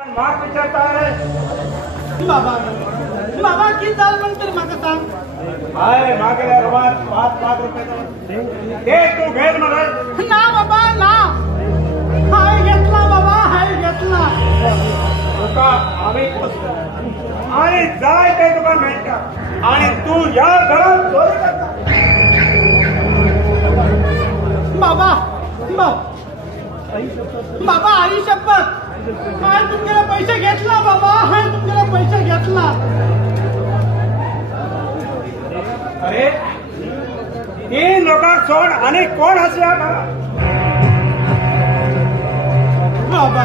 माग विचारता रे बाबा बाबा किती चाल म्हणते माका सांग. हाय मागे रवात 5 रुपये दे तू घेर मला. ना बाबा ना. हाय घेतला बाबा हाय घेतला. तुका आम्ही पोचतो आणि जाय ते तुका मिळतं आणि तू या घरात चोरी करता. बाबा बाबा आई शपथ हाय तुमच्याला पैसे घेतला बाबा हाय तुमच्याला पैसे घेतला. अरे तीन लोकांक सोड आणि कोण हसया घरा. बाबा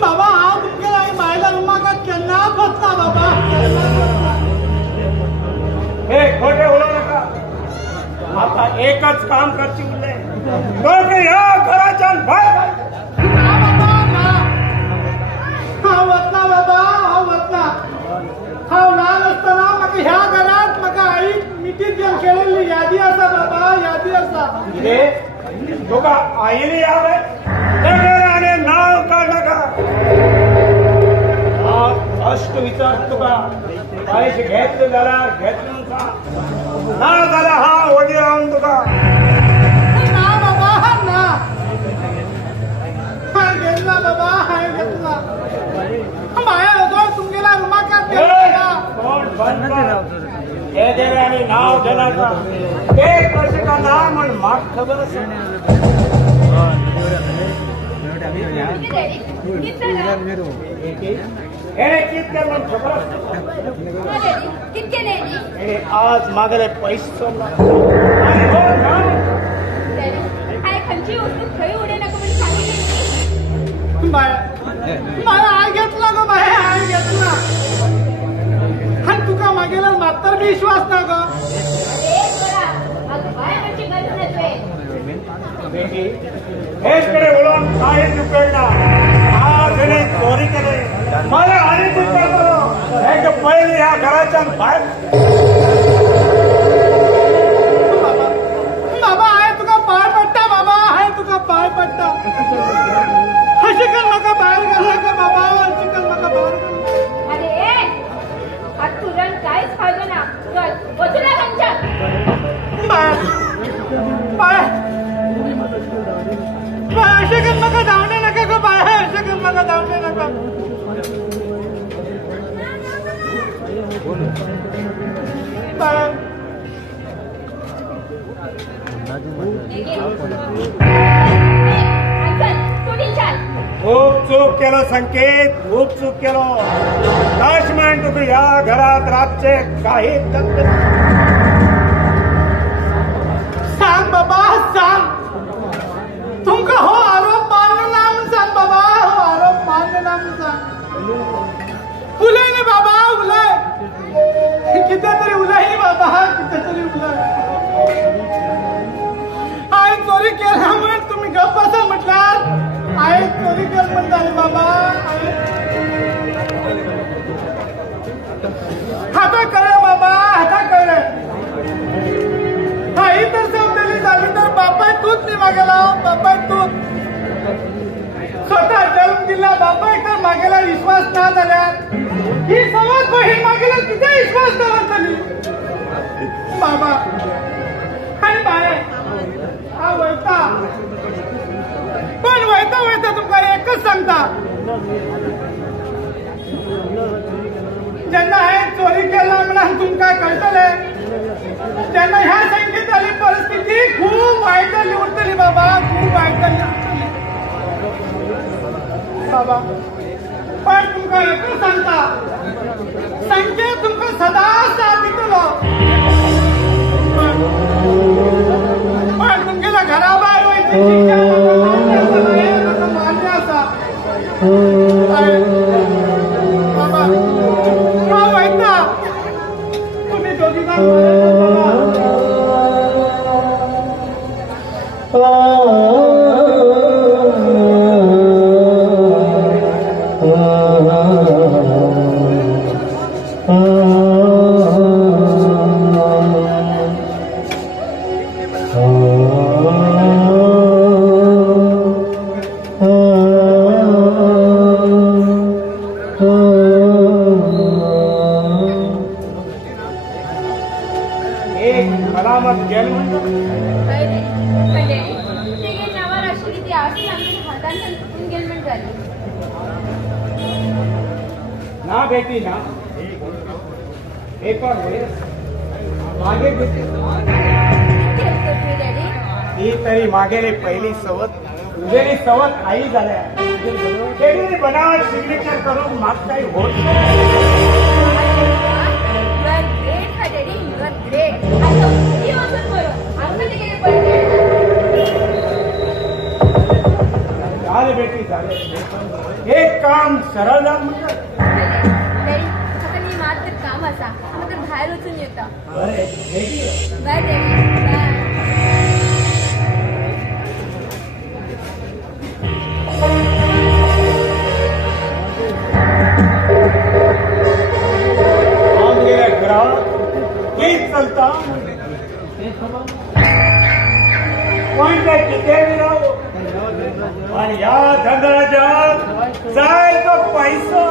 बाबा हांव तुमच्या आई बायला रुमाकात केन्ना फसला बाबा. हे खोटे उडवू नका. आता एकच काम करची उरले दोघे या घराच्या बाहेर काढ. ना बाबा ना. हांव वचना बाबा हांव वचना. हांव ल्हान आसतना म्हाका ह्या घरांत म्हाका आई मिठीत घेवन खेळिल्ली यादी आसा बाबा यादी आसा. कितें तुका आईली यावे आणि नाव काढ नका. अष्ट विचार तुका पैसे घेतले जाल्यार घेतले ना जाल्यार हा ओडी रावन तुका. ना बाबा ना. हाय घेतला बाबा हाय घेतला. बाहेर होतो तुमगेला रुमाकात गेला. कोण बंद कर. हे देवे आणि नाव घेण्याचा एक पैसे का नाव म्हण माग खबर असेल. आज मागले पैसे मला आय घेतला गो बाहेर आय घेतला. आणि तुका मागेला मात्र बी विश्वास ना गो. हेचकडे उडवून काहीच उपयोग ना. आज चोरी केले मला आणि तू करतो पहिले या घराच्या बाहेर. बाबा आहे तुका पाय पडता बाबा आहे तुका पाय पडता. अशी कर नका बाहेर घाला का बाबा अशी कर नका बाहेर घाला. अरे आज तुरण काहीच फायदा ना. वचूला घंटा पाय असे कर नका धावणे नका गो बाहेर असे कर नका धावणे नका. खूप चूक केलो संकेत खूप चूक केलो. लक्ष्मण तुम्ही या घरात रातचे काही तत्व सांग बाबा सांग. तुमका हो आरोप मानलं ना म्हणून सांग बाबा हो आरोप मानलं ना म्हणून सांग. उलय रे बाबा उलय. कितीतरी उलय बाबा कितीतरी उलय. आई चोरी केला म्हणून तुम्ही गप्प बसा म्हटलं. आई चोरी केली म्हणताले बाबा. हाता कळलं बाबा हाता कळलं. आई तर समजली झाली तर बापाय तूच नाही मागेला बापाय तूच. स्वतः जन्म दिला बापाय तर मागेला विश्वास ना झाल्यार ही समज बहीण मागेला तिथे विश्वास झाली बाबा. आणि बाय हा वयता पण वयता वयता तुमका एकच सांगता. जेन्ना हे चोरी केला म्हणून तुमका कळटले तेन्ना ह्या संगीताली परिस्थिती खूप वाईट जाली उरतली बाबा खूप वाईट जाली उरतली बाबा. पण तुमका एकच सांगता संकेत तुमका सदा साथ दितलो. पण तुमगेला घरा बाहेर वयची मान्य आसा बाबा. हा वयता तुम्ही दोघी Oh झाली. ना बेटी ना पेपर होय मागे बेटी डॅडी ही तरी मागेले पहिली सवत तुझेली सवत आई झाल्या तेरी बनावट सिग्नेचर करून माग काही होत यू आर ग्रेट हा डॅडी यू आर ग्रेट. आता किती वाजत बरं आमचं ते गेले पहिले झाले बेटी झाले एक काम सरळ जाऊन म्हणतात डॅडी आता मी मात्र काम असा मात्र बाहेर उचून येता. अरे बेटी बाय डॅडी बाय. हम गेल्या घरात हेच चालता कोणत्या किती राहू आणि या धंद्याच्या जाय तो पैसा